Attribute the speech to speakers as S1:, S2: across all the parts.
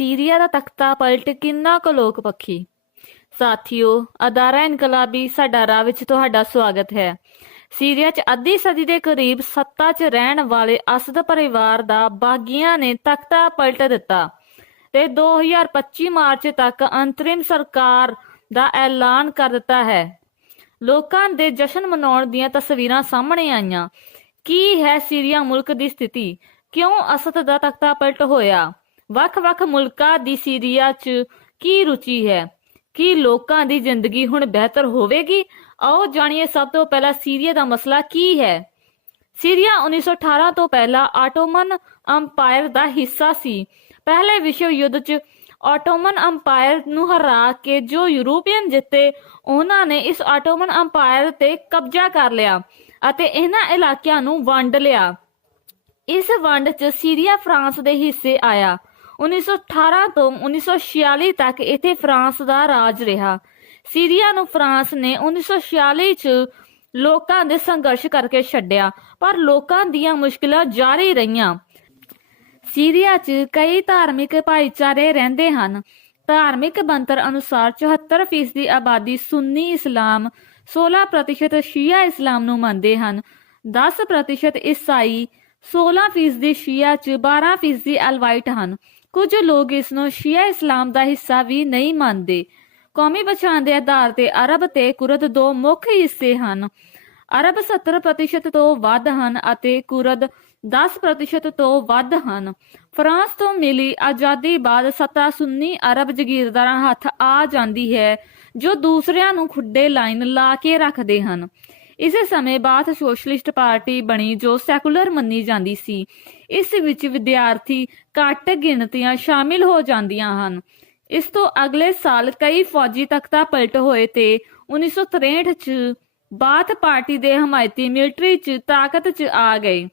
S1: Syria ਦਾ ਤਖਤਾ ਪਲਟ ਕਿੰਨਾ ਕੁ ਲੋਕ ਪੱਖੀ? ਸਾਥੀਓ, ਅਦਾਰਾ ਇਨਕਲਾਬੀ ਸਾਡਾ ਰਾਹ ਵਿੱਚ ਤੁਹਾਡਾ ਸਵਾਗਤ ਹੈ। ਸੀਰੀਆ 'ਚ ਅੱਧੀ ਸਦੀ ਦੇ ਕਰੀਬ ਸੱਤਾ 'ਚ ਰਹਿਣ ਵਾਲੇ ਅਸਦ ਪਰਿਵਾਰ ਦਾ ਬਾਗੀਆਂ ਨੇ ਤਖਤਾ ਪਲਟ ਦਿੱਤਾ ਤੇ 2025 ਮਾਰਚ ਤੱਕ ਅੰਤਰਿਮ ਸਰਕਾਰ ਦਾ ਐਲਾਨ ਕਰ ਦਿੱਤਾ ਹੈ। ਲੋਕਾਂ ਦੇ ਜਸ਼ਨ ਮਨਾਉਣ ਦੀਆਂ ਤਸਵੀਰਾਂ ਸਾਹਮਣੇ ਆਈਆਂ। ਕੀ ਹੈ ਸੀਰੀਆ ਮੁਲਕ ਦੀ ਸਥਿਤੀ? ਕਿਉਂ ਅਸਦ ਦਾ ਤਖਤਾ ਪਲਟ ਹੋਇਆ? ਵੱਖ-ਵੱਖ ਮੁਲਕਾਂ ਦੀ ਸੀਰੀਆ 'ਚ ਕੀ ਰੁਚੀ ਹੈ? ਕੀ ਲੋਕਾਂ ਦੀ ਜ਼ਿੰਦਗੀ ਹੁਣ ਬਿਹਤਰ ਹੋਵੇਗੀ? ਆਓ ਜਾਣੀਏ ਸਭ ਤੋਂ ਪਹਿਲਾਂ ਸੀਰੀਆ ਦਾ ਮਸਲਾ ਕੀ ਹੈ? ਸੀਰੀਆ 1918 ਤੋਂ ਪਹਿਲਾਂ ਆਟੋਮਨ ਅੰਪਾਇਰ ਦਾ ਹਿੱਸਾ ਸੀ। ਪਹਿਲੇ ਵਿਸ਼ਵ ਯੁੱਧ 'ਚ ਆਟੋਮਨ ਅੰਪਾਇਰ ਨੂੰ ਹਰਾ ਕੇ ਜੋ ਯੂਰੋਪੀਅਨ ਜਿੱਤੇ, ਉਹਨਾਂ ਨੇ ਇਸ ਆਟੋਮਨ ਅੰਪਾਇਰ ਤੇ ਕਬਜ਼ਾ ਕਰ ਲਿਆ ਅਤੇ ਇਹਨਾਂ ਇਲਾਕਿਆਂ ਨੂੰ ਵੰਡ ਲਿਆ। ਇਸ ਵੰਡ 'ਚ ਸੀਰੀਆ ਫਰਾਂਸ ਦੇ ਹਿੱਸੇ ਆਇਆ। 1918 ਤੋਂ 1946 ਤੱਕ ਇੱਥੇ ਫਰਾਂਸ ਦਾ ਰਾਜ ਰਿਹਾ। ਸੀਰੀਆ ਨੂੰ ਫਰਾਂਸ ਨੇ 1946 'ਚ ਲੋਕਾਂ ਦੇ ਸੰਘਰਸ਼ ਕਰਕੇ ਛੱਡਿਆ, ਪਰ ਲੋਕਾਂ ਦੀਆਂ ਮੁਸ਼ਕਲਾਂ ਜਾਰੀ ਰਹੀਆਂ। ਸੀਰੀਆ 'ਚ ਕਈ ਧਾਰਮਿਕ ਭਾਈਚਾਰੇ ਰਹਿੰਦੇ ਹਨ। ਧਾਰਮਿਕ ਬੰਤਰ ਅਨੁਸਾਰ 74% ਦੀ ਆਬਾਦੀ ਸੁੰਨੀ ਇਸਲਾਮ 16% ਸ਼ੀਆ ਇਸਲਾਮ ਨੂੰ ਮੰਨਦੇ ਹਨ 10% ਈਸਾਈ 16% ਦੀ ਸ਼ੀਆ 'ਚ 12% ਅਲਵਾਈਟ ਹਨ। ਕੁਝ ਲੋਕ ਇਸ ਨੂੰ ਸ਼ੀਆ ਇਸਲਾਮ ਦਾ ਹਿੱਸਾ ਵੀ ਨਹੀਂ ਮੰਨਦੇ। ਕੌਮੀ ਪਛਾਣ ਦੇ ਆਧਾਰ ਤੇ ਅਰਬ ਤੇ ਕੁਰਦ ਦੋ ਮੁੱਖ ਹਿੱਸੇ ਹਨ। ਅਰਬ 70% ਤੋਂ ਵੱਧ ਹਨ ਅਤੇ ਕੁਰਦ 10% ਤੋਂ ਵੱਧ ਹਨ। ਫਰਾਂਸ ਤੋਂ ਮਿਲੀ ਆਜ਼ਾਦੀ ਬਾਅਦ ਸੱਤਾ ਸੁੰਨੀ ਅਰਬ ਜ਼ਗੀਰਦਾਰਾਂ ਹੱਥ ਆ ਜਾਂਦੀ ਹੈ, ਜੋ ਦੂਸਰਿਆਂ ਨੂੰ ਖੁੱਡੇ ਲਾਈਨ ਲਾ ਕੇ ਰੱਖਦੇ ਹਨ। ਇਸੇ ਸਮੇਂ ਬਾਅਦ ਸੋਸ਼ਲਿਸਟ ਪਾਰਟੀ ਬਣੀ ਜੋ ਸੈਕੂਲਰ ਮੰਨੀ ਜਾਂਦੀ ਸੀ। ਇਸ ਵਿੱਚ ਵਿਦਿਆਰਥੀ ਘੱਟ ਗਿਣਤੀਆਂ ਸ਼ਾਮਿਲ ਹੋ ਜਾਂਦੀਆਂ ਹਨ। ਇਸ ਤੋਂ ਅਗਲੇ ਸਾਲ ਕਈ ਫੌਜੀ ਤਖਤਾ ਪਲਟ ਹੋਏ ਤੇ 1963 ਚ ਬਾਥ ਪਾਰਟੀ ਦੇ ਹਮਾਇਤੀ ਮਿਲਟਰੀ ਚ ਤਾਕਤ ਚ ਆ ਗਏ।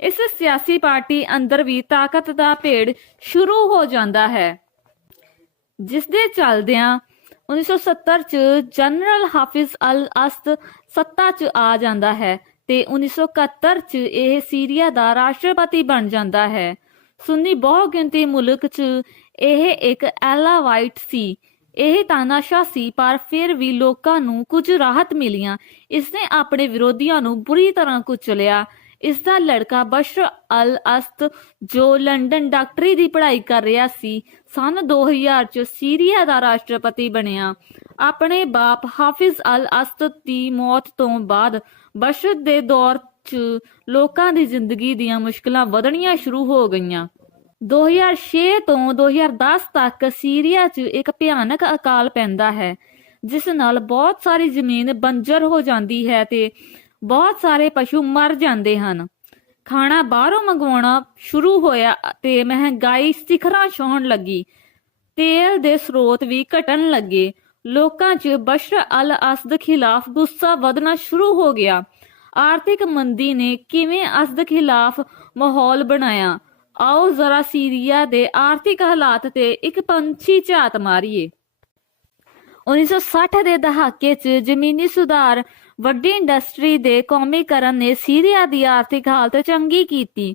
S1: ਇਸ ਸਿਆਸੀ ਪਾਰਟੀ ਅੰਦਰ ਵੀ ਤਾਕਤ ਦਾ ਭੇੜ ਸ਼ੁਰੂ ਹੋ ਜਾਂਦਾ ਹੈ। ਜਿਸ ਦੇ ਚੱਲਦਿਆਂ 1970 ਚ ਜਨਰਲ ਹਾਫਿਜ਼ ਅਲ ਅਸਦ ਸੱਤਾ 'ਚ ਆ ਜਾਂਦਾ ਹੈ ਤੇ 1971 ਚ ਇਹ ਸੀਰੀਆ ਦਾ ਰਾਸ਼ਟਰਪਤੀ ਬਣ ਜਾਂਦਾ ਹੈ। ਸੁੰਨੀ ਬਹੁਗਿਣਤੀ ਮੁਲਕ 'ਚ ਇਹ ਇੱਕ ਐਲਾਵਾਈਟ ਸੀ। ਇਹ ਤਾਨਾਸ਼ਾਹ ਸੀ, ਪਰ ਫਿਰ ਵੀ ਲੋਕਾਂ ਨੂੰ ਕੁਝ ਰਾਹਤ ਮਿਲੀਆਂ। ਇਸਨੇ ਆਪਣੇ ਵਿਰੋਧੀਆਂ ਨੂੰ ਬੁਰੀ ਤਰ੍ਹਾਂ ਕੁਚਲਿਆ। ਇਸ ਦਾ ਲੜਕਾ ਬਸ਼ਰ ਅਲ ਅਸਤ ਜੋ ਲੰਡਨ ਡਾਕਟਰੀ ਦੀ ਪੜ੍ਹਾਈ ਕਰ ਰਿਹਾ ਸੀ, ਸਨ 2000 ਚ ਸੀਰੀਆ ਦਾ ਰਾਸ਼ਟਰਪਤੀ ਬਣਿਆ। ਆਪਣੇ ਬਾਪ ਹਾਫਿਜ਼ ਅਲ ਅਸਦ ਦੀ ਮੌਤ ਤੋਂ ਬਾਅਦ ਬਸ਼ਰ ਦੇ ਦੌਰ 'ਚ ਲੋਕਾਂ ਦੀ ਜ਼ਿੰਦਗੀ ਦੀਆਂ ਮੁਸ਼ਕਲਾਂ ਵਧਣੀਆਂ ਸ਼ੁਰੂ ਹੋ ਗਈਆਂ। 2006 ਤੋਂ 2010 ਤੱਕ ਸੀਰੀਆ 'ਚ ਇੱਕ ਭਿਆਨਕ ਅਕਾਲ ਪੈਂਦਾ ਹੈ, ਜਿਸ ਨਾਲ ਬਹੁਤ ਸਾਰੀ ਜ਼ਮੀਨ ਬੰਜਰ ਹੋ ਜਾਂਦੀ ਹੈ ਤੇ ਬਹੁਤ ਸਾਰੇ ਪਸ਼ੂ ਮਰ ਜਾਂਦੇ ਹਨ। ਖਾਣਾ ਬਾਹਰੋਂ ਮੰਗਵਾਉਣਾ ਸ਼ੁਰੂ ਹੋਇਆ ਤੇ ਮਹਿੰਗਾਈ ਸਿਖਰਾਂ ਛੋਹਣ ਲੱਗੀ। ਤੇਲ ਦੇ ਸਰੋਤ ਵੀ ਘਟਣ ਲੱਗੇ। ਲੋਕਾਂ 'ਚ ਬਸ਼ਰ ਅਲ ਅਸਦ ਖਿਲਾਫ ਗੁੱਸਾ ਵਧਣਾ ਸ਼ੁਰੂ ਹੋ ਗਿਆ। ਆਰਥਿਕ ਮੰਦੀ ਨੇ ਕਿਵੇਂ ਅਸਦ ਖਿਲਾਫ ਮਾਹੌਲ ਬਣਾਇਆ? ਆਓ ਜ਼ਰਾ ਸੀਰੀਆ ਦੇ ਆਰਥਿਕ ਹਾਲਾਤ ਤੇ ਇੱਕ ਪੰਛੀ ਝਾਤ ਮਾਰੀਏ। 1960 ਦੇ ਦਹਾਕੇ 'ਚ ਜ਼ਮੀਨੀ ਸੁਧਾਰ ਵੱਡੀ ਇੰਡਸਟਰੀ ਦੇ ਕੌਮੀਕਰਨ ਨੇ ਸੀਰੀਆ ਦੀ ਆਰਥਿਕ ਹਾਲਤ ਚੰਗੀ ਕੀਤੀ।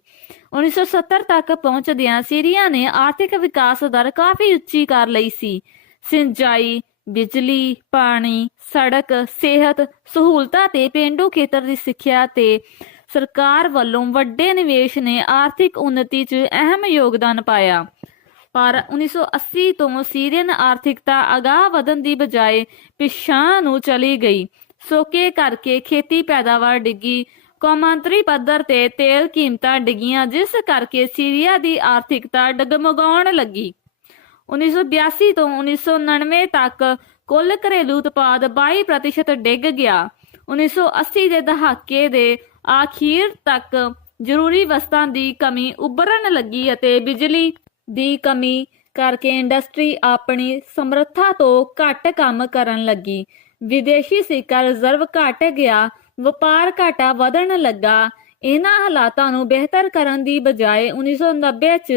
S1: 1970 ਤੱਕ ਪਹੁੰਚਦਿਆਂ ਸੀਰੀਆ ਨੇ ਆਰਥਿਕ ਵਿਕਾਸ ਦਰ ਕਾਫੀ ਉੱਚੀ ਕਰ ਲਈ ਸੀ। ਸਿੰਜਾਈ ਬਿਜਲੀ, ਪਾਣੀ, ਸੜਕ, ਸਿਹਤ ਸਹੂਲਤਾਂ ਤੇ ਪਿੰਡੂ ਖੇਤਰ ਦੀ ਸਿੱਖਿਆ ਤੇ ਸਰਕਾਰ ਵੱਲੋਂ ਵੱਡੇ ਨਿਵੇਸ਼ ਨੇ ਆਰਥਿਕ ਉન્નਤੀ 'ਚ ਅਹਿਮ ਯੋਗਦਾਨ ਪਾਇਆ। ਪਰ 1980 ਤੋਂ ਸੀਰੀਅਨ ਆਰਥਿਕਤਾ ਅਗਾਹ ਵਧਣ ਦੀ ਬਜਾਏ ਪਿਛਾਂ ਨੂੰ ਚਲੀ ਗਈ। ਸੋਕੇ ਕਰਕੇ ਖੇਤੀ ਪੈਦਾਵਾਰ ਡਿੱਗੀ। ਕੌਮਾਂਤਰੀ ਪੱਧਰ ਤੇ ਤੇਲ ਕੀਮਤਾਂ ਡਿੱਗੀਆਂ, ਜਿਸ ਕਰਕੇ ਸੀਰੀਆ ਦੀ ਆਰਥਿਕਤਾ ਡਗਮਗਾਉਣ ਲੱਗੀ। 1982 ਤੋਂ 1999 ਤੱਕ ਕੁੱਲ ਘਰੇਲੂ ਉਤਪਾਦ 22% ਡਿੱਗ ਗਿਆ। 1980 ਦੇ ਦਹਾਕੇ ਦੇ ਆਖੀਰ ਤੱਕ ਜ਼ਰੂਰੀ ਵਸਤਾਂ ਦੀ ਕਮੀ ਉੱਭਰਨ ਲੱਗੀ ਅਤੇ ਬਿਜਲੀ ਦੀ ਕਮੀ ਕਰਕੇ ਇੰਡਸਟਰੀ ਆਪਣੀ ਸਮਰੱਥਾ ਤੋਂ ਘੱਟ ਕੰਮ ਕਰਨ ਲੱਗੀ। ਵਿਦੇਸ਼ੀ ਸਿੱਕਾ ਰਿਜ਼ਰਵ ਘਟ ਗਿਆ, ਵਪਾਰ ਘਾਟਾ ਵਧਣ ਲੱਗਾ। ਇਹਨਾਂ ਹਾਲਾਤਾਂ ਨੂੰ ਬਿਹਤਰ ਕਰਨ ਦੀ ਬਜਾਏ 1990 ਚ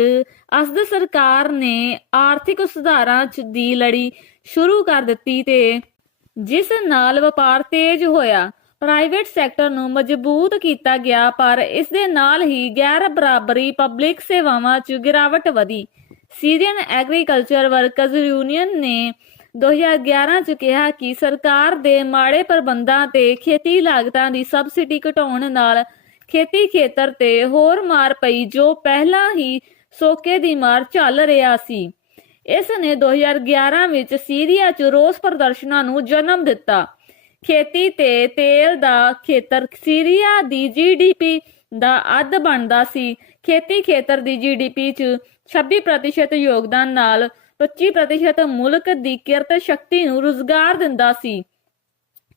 S1: ਅਸਦ ਸਰਕਾਰ ਨੇ ਆਰਥਿਕ ਸੁਧਾਰਾਂ ਦੀ ਲੜੀ ਸ਼ੁਰੂ ਕਰ ਦਿੱਤੀ ਤੇ ਜਿਸ ਨਾਲ ਵਪਾਰ ਤੇਜ਼ ਹੋਇਆ ਪ੍ਰਾਈਵੇਟ ਸੈਕਟਰ ਨੂੰ ਮਜ਼ਬੂਤ ਕੀਤਾ ਗਿਆ, ਪਰ ਇਸ ਦੇ ਨਾਲ ਹੀ ਗੈਰ ਬਰਾਬਰੀ ਪਬਲਿਕ ਸੇਵਾਵਾਂ 'ਚ ਗਿਰਾਵਟ ਵਧੀ। ਸੀਰੀਅਨ ਐਗਰੀਕਲਚਰ ਵਰਕਰਜ਼ ਯੂਨੀਅਨ ਨੇ 2011 ਚ ਕਿਹਾ ਕਿ ਸਰਕਾਰ ਦੇ ਮਾੜੇ ਪ੍ਰਬੰਧਾਂ ਤੇ ਖੇਤੀ ਲਾਗਤਾਂ ਦੀ ਸਬਸਿਡੀ ਘਟਾਉਣ ਨਾਲ ਖੇਤੀ ਖੇਤਰ ਤੇ ਹੋਰ ਮਾਰ ਪਈ ਜੋ ਪਹਿਲਾਂ ਹੀ ਸੋਕੇ ਦੀ ਮਾਰ ਚੱਲ ਰਿਹਾ ਸੀ। ਇਸ ਨੇ 2011 ਵਿੱਚ ਸੀਰੀਆ 'ਚ ਰੋਸ ਪ੍ਰਦਰਸ਼ਨਾਂ ਨੂੰ ਜਨਮ ਦਿੱਤਾ। ਖੇਤੀ ਤੇ ਤੇਲ ਦਾ ਖੇਤਰ ਸੀਰੀਆ ਦੀ ਜੀਡੀਪੀ ਦਾ ਅੱਧ ਬਣਦਾ ਸੀ। ਖੇਤੀ ਖੇਤਰ ਦੀ ਜੀਡੀਪੀ 'ਚ 26% ਯੋਗਦਾਨ ਨਾਲ 25% ਮੁਲਕ ਦੀ ਕਿਰਤ ਸ਼ਕਤੀ ਨੂੰ ਰੁਜ਼ਗਾਰ ਦਿੰਦਾ ਸੀ।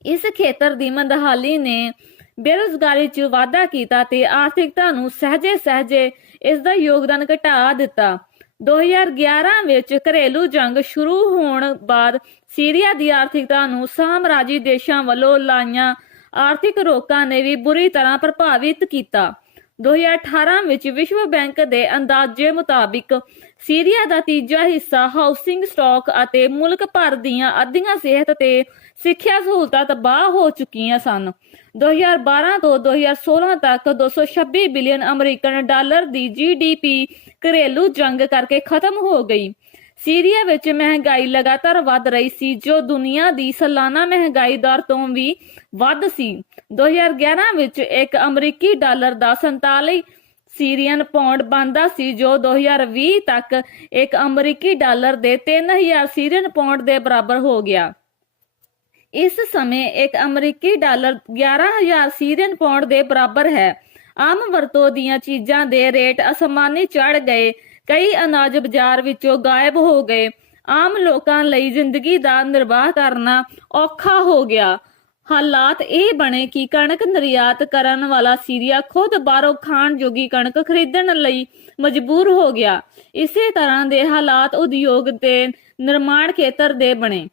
S1: ਇਸ ਖੇਤਰ ਦੀ ਮੰਦਹਾਲੀ ਨੇ ਬੇਰੁਜ਼ਗਾਰੀ 'ਚ ਵਾਧਾ ਕੀਤਾ ਤੇ ਆਰਥਿਕਤਾ ਨੂੰ ਸਹਜੇ ਸਹਜੇ ਇਸ ਦਾ ਯੋਗਦਾਨ ਘਟਾ ਦਿੱਤਾ। 2011 ਵਿੱਚ ਘਰੇਲੂ ਜੰਗ ਸ਼ੁਰੂ ਹੋਣ ਬਾਅਦ ਸੀਰੀਆ ਦੀ ਆਰਥਿਕਤਾ ਨੂੰ ਸਾਮਰਾਜੀ ਦੇਸ਼ਾਂ ਵੱਲੋਂ ਲਾਈਆਂ। ਆਰਥਿਕ ਰੋਕਾਂ ਨੇ ਵੀ ਬੁਰੀ ਤਰ੍ਹਾਂ ਪ੍ਰਭਾਵਿਤ ਕੀਤਾ। 2018 ਵਿੱਚ ਵਿਸ਼ਵ ਬੈਂਕ ਦੇ ਅੰਦਾਜ਼ੇ ਮੁਤਾਬਿਕ ਸੀਰੀਆ ਦਾ ਤੀਜਾ ਹਿੱਸਾ ਹਾਊਸਿੰਗ ਸਟਾਕ ਅਤੇ ਮੁਲਕ ਭਰ ਦੀਆਂ ਅੱਧੀਆਂ ਸਿਹਤ ਤੇ ਸਿੱਖਿਆ ਸਹੂਲਤਾਂ ਤਬਾਹ ਹੋ ਚੁੱਕੀਆਂ ਸਨ। 2012 ਤੋਂ 2016 ਤੱਕ 226 ਬਿਲੀਅਨ ਅਮਰੀਕਨ ਡਾਲਰ ਦੀ ਜੀਡੀਪੀ ਘਰੇਲੂ ਜੰਗ ਕਰਕੇ ਖਤਮ ਹੋ ਗਈ। ਸੀਰੀਆ ਵਿੱਚ ਮਹਿੰਗਾਈ ਲਗਾਤਾਰ ਵੱਧ ਰਹੀ ਸੀ, ਜੋ ਦੁਨੀਆ ਦੀ ਸਾਲਾਨਾ ਮਹਿੰਗਾਈ ਦਰ ਤੋਂ ਵੀ ਵੱਧ ਸੀ। 2011 ਵਿੱਚ ਇੱਕ ਅਮਰੀਕੀ ਡਾਲਰ ਦਾ 47 ਸੀਰੀਅਨ ਪਾਉਂਡ ਬਣਦਾ ਸੀ, ਜੋ 2020 ਤੱਕ ਇੱਕ ਅਮਰੀਕੀ ਡਾਲਰ ਦੇ 3000 ਸੀਰੀਅਨ ਪਾਉਂਡ ਦੇ ਬਰਾਬਰ ਹੋ ਗਿਆ। ਇਸ ਸਮੇਂ ਇੱਕ ਅਮਰੀਕੀ ਡਾਲਰ 11000 ਸੀਰੀਅਨ ਪੌਂਡ ਦੇ ਬਰਾਬਰ ਹੈ। ਆਮ ਵਰਤੋਂ ਦੀਆਂ ਚੀਜ਼ਾਂ ਦੇ ਰੇਟ ਅਸਮਾਨੀ ਚੜ ਗਏ। ਕਈ ਅਨਾਜ ਬਾਜ਼ਾਰ ਵਿੱਚੋਂ ਗਾਇਬ ਹੋ ਗਏ। ਆਮ ਲੋਕਾਂ ਲਈ ਜ਼ਿੰਦਗੀ ਦਾ ਨਿਰਵਾਹ ਕਰਨਾ ਔਖਾ ਹੋ ਗਿਆ। ਹਾਲਾਤ ਇਹ ਬਣੇ ਕਿ ਕਣਕ ਨਿਰਯਾਤ ਕਰਨ ਵਾਲਾ ਸੀਰੀਆ ਖੁਦ ਬਾਹਰੋਂ ਖਾਣ ਜੋਗੀ ਕਣਕ ਖਰੀਦਣ ਲਈ ਮਜਬੂਰ ਹੋ ਗਿਆ। ਇਸੇ ਤਰ੍ਹਾਂ ਦੇ ਹਾਲਾਤ ਉਦਯੋਗ ਤੇ ਨਿਰਮਾਣ ਖੇਤਰ ਦੇ ਬਣੇ।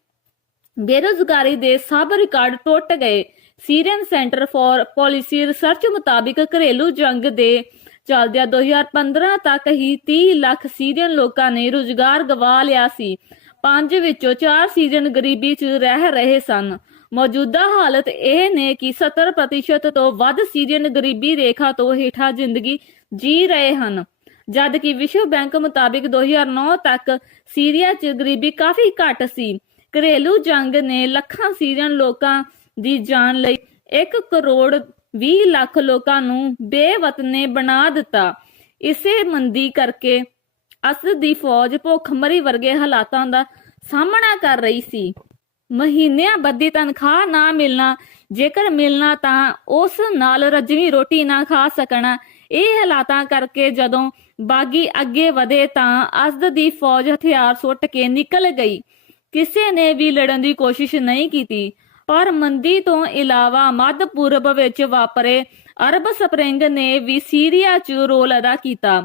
S1: ਬੇਰੁਜ਼ਗਾਰੀ ਦੇ ਸਭ ਰਿਕਾਰਡ ਟੁੱਟ ਗਏ। Syrian centre for policy research ਮੁਤਾਬਿਕ ਘਰੇਲੂ ਜੰਗ ਦੇ ਚੱਲਦਿਆਂ 2015 ਤੱਕ ਹੀ 30 ਲੱਖ ਸੀਰੀਅਨ ਲੋਕਾਂ ਨੇ ਰੁਜ਼ਗਾਰ ਗਵਾ ਲਿਆ ਸੀ। ਪੰਜ ਵਿੱਚੋਂ ਚਾਰ ਸੀਰੀਅਨ ਗਰੀਬੀ 'ਚ ਰਹਿ ਰਹੇ ਸਨ। ਮੌਜੂਦਾ ਹਾਲਤ ਇਹ ਨੇ ਕਿ 70% ਤੋਂ ਵੱਧ ਸੀਰੀਅਨ ਗਰੀਬੀ ਰੇਖਾ ਤੋਂ ਹੇਠਾਂ ਜ਼ਿੰਦਗੀ ਜੀ ਰਹੇ ਹਨ। ਜਦ ਕਿ ਵਿਸ਼ਵ ਬੈਂਕ ਮੁਤਾਬਿਕ 2009 ਤੱਕ ਸੀਰੀਆ 'ਚ ਗਰੀਬੀ ਕਾਫੀ ਘੱਟ ਸੀ। ਘਰੇਲੂ ਜੰਗ ਨੇ ਲੱਖਾਂ ਸੀਰੀਅਨ ਲੋਕਾਂ ਦੀ ਜਾਨ ਲਈ 1 ਕਰੋੜ 20 ਲੱਖ ਲੋਕਾਂ ਨੂੰ ਬੇਵਤਨੇ ਬਣਾ ਦਿੱਤਾ। ਇਸੇ ਮੰਦੀ ਕਰਕੇ ਅਸਦ ਦੀ ਫੌਜ ਭੁੱਖਮਰੀ ਵਰਗੇ ਹਾਲਾਤਾਂ ਦਾ ਸਾਹਮਣਾ ਕਰ ਰਹੀ ਸੀ। ਮਹੀਨਿਆਂ ਬੱਦੀ ਤਨਖਾਹ ਨਾ ਮਿਲਣਾ। ਜੇਕਰ ਮਿਲਣਾ ਤਾਂ ਉਸ ਨਾਲ ਰਜਵੀਂ ਰੋਟੀ ਨਾ ਖਾ ਸਕਣਾ। ਇਹ ਹਾਲਾਤਾਂ ਕਰਕੇ ਜਦੋਂ ਬਾਗੀ ਅੱਗੇ ਵਧੇ ਤਾਂ ਅਸਦ ਦੀ ਫੌਜ ਹਥਿਆਰ ਸੁੱਟ ਕੇ ਨਿਕਲ ਗਈ। ਕਿਸੇ ਨੇ ਵੀ ਲੜਨ ਦੀ ਕੋਸ਼ਿਸ਼ ਨਹੀਂ ਕੀਤੀ। ਪਰ ਮੰਦੀ ਤੋਂ ਇਲਾਵਾ ਮੱਧ ਪੂਰਬ ਵਿੱਚ ਵਾਪਰੇ ਅਰਬ ਸਪਰਿੰਗ ਨੇ ਵੀ ਸੀਰੀਆ 'ਚ ਰੋਲ ਅਦਾ ਕੀਤਾ।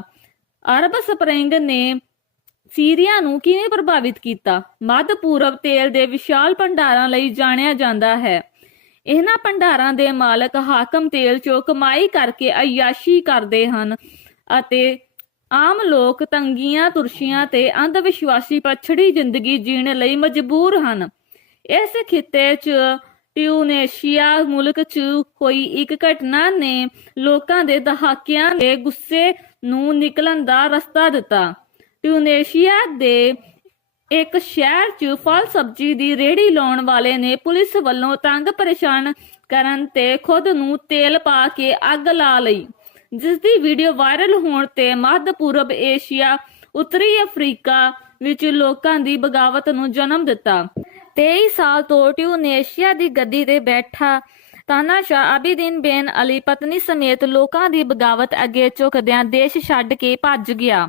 S1: ਅਰਬ ਸਪਰਿੰਗ ਨੇ ਸੀਰੀਆ ਨੂੰ ਕਿਵੇਂ ਪ੍ਰਭਾਵਿਤ ਕੀਤਾ? ਮੱਧ ਪੂਰਬ ਤੇਲ ਦੇ ਵਿਸ਼ਾਲ ਭੰਡਾਰਾਂ ਲਈ ਜਾਣਿਆ ਜਾਂਦਾ ਹੈ। ਇਹਨਾਂ ਭੰਡਾਰਾਂ ਦੇ ਮਾਲਕ ਹਾਕਮ ਤੇਲ ਚੋਂ ਕਮਾਈ ਕਰਕੇ ਅਯਾਸ਼ੀ ਕਰਦੇ ਹਨ ਅਤੇ ਆਮ ਲੋਕ ਤੰਗੀਆਂ, ਤੁਰਸ਼ੀਆਂ ਤੇ ਅੰਧ ਵਿਸ਼ਵਾਸੀ ਪਛੜੀ ਜ਼ਿੰਦਗੀ ਜੀਣ ਲਈ ਮਜਬੂਰ ਹਨ। ਇਸ ਖਿੱਤੇ 'ਚ ਟਿਊਨੇਸ਼ੀਆ ਮੁਲਕ 'ਚ ਹੋਈ ਇੱਕ ਘਟਨਾ ਨੇ ਲੋਕਾਂ ਦੇ ਦਹਾਕਿਆਂ ਦੇ ਗੁੱਸੇ ਨੂੰ ਨਿਕਲਣ ਦਾ ਰਸਤਾ ਦਿੱਤਾ। ਟਿਊਨੇਸ਼ੀਆ ਦੇ ਇੱਕ ਸ਼ਹਿਰ 'ਚ ਫਲ ਸਬਜ਼ੀ ਦੀ ਰੇਹੜੀ ਲਾਉਣ ਵਾਲੇ ਨੇ ਪੁਲਿਸ ਵੱਲੋਂ ਤੰਗ ਪਰੇਸ਼ਾਨ ਕਰਨ ਤੇ ਖੁਦ ਨੂੰ ਤੇਲ ਪਾ ਕੇ ਅੱਗ ਲਾ ਲਈ। ਜਿਸ ਦੀ ਵੀਡੀਓ ਵਾਇਰਲ ਹੋਣ ਤੇ ਮੱਧ ਪੂਰਬ ਏਸ਼ੀਆ, ਉੱਤਰੀ ਅਫਰੀਕਾ ਵਿੱਚ ਲੋਕਾਂ ਦੀ ਬਗਾਵਤ ਨੂੰ ਜਨਮ ਦਿੱਤਾ। 23 ਸਾਲ ਤੋਂ ਟਿਊਨੇਸ਼ੀਆ ਦੀ ਗੱਦੀ ਤੇ ਬੈਠਾ ਤਾਨਾਸ਼ਾ ਆਬਿਦੀਨ ਬੇਨ ਅਲੀ ਪਤਨੀ ਸਮੇਤ ਲੋਕਾਂ ਦੀ ਬਗਾਵਤ ਅੱਗੇ ਝੁਕਦਿਆਂ ਦੇਸ਼ ਛੱਡ ਕੇ ਭੱਜ ਗਿਆ।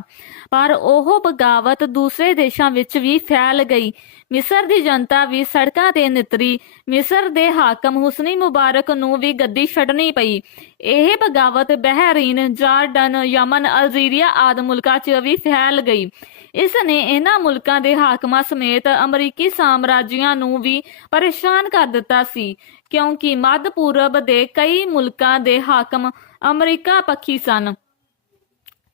S1: ਪਰ ਉਹ ਬਗਾਵਤ ਦੂਸਰੇ ਦੇਸ਼ਾਂ ਵਿੱਚ ਵੀ ਫੈਲ ਗਈ। ਮਿਸਰ ਦੀ ਜਨਤਾ ਵੀ ਸੜਕਾਂ ਤੇ ਨਿਤਰੀ, ਮਿਸਰ ਦੇ ਹਾਕਮ ਹੁਸਨੀ ਮੁਬਾਰਕ ਨੂੰ ਵੀ ਗੱਦੀ ਛੱਡਣੀ ਪਈ। ਇਹ ਬਗਾਵਤ ਬਹਿਰੀਨ, ਜਾਰਡਨ, ਯਮਨ, ਅਲਜੀਰੀਆ ਆਦਿ ਮੁਲਕਾਂ 'ਚ ਵੀ ਫੈਲ ਗਈ। ਇਸ ਨੇ ਇਹਨਾਂ ਮੁਲਕਾਂ ਦੇ ਹਾਕਮਾਂ ਸਮੇਤ ਅਮਰੀਕੀ ਸਾਮਰਾਜੀਆਂ ਨੂੰ ਵੀ ਪਰੇਸ਼ਾਨ ਕਰ ਦਿੱਤਾ ਸੀ, ਕਿਉਂਕਿ ਮੱਧ ਪੂਰਬ ਦੇ ਕਈ ਮੁਲਕਾਂ ਦੇ ਹਾਕਮ ਅਮਰੀਕਾ ਪੱਖੀ ਸਨ।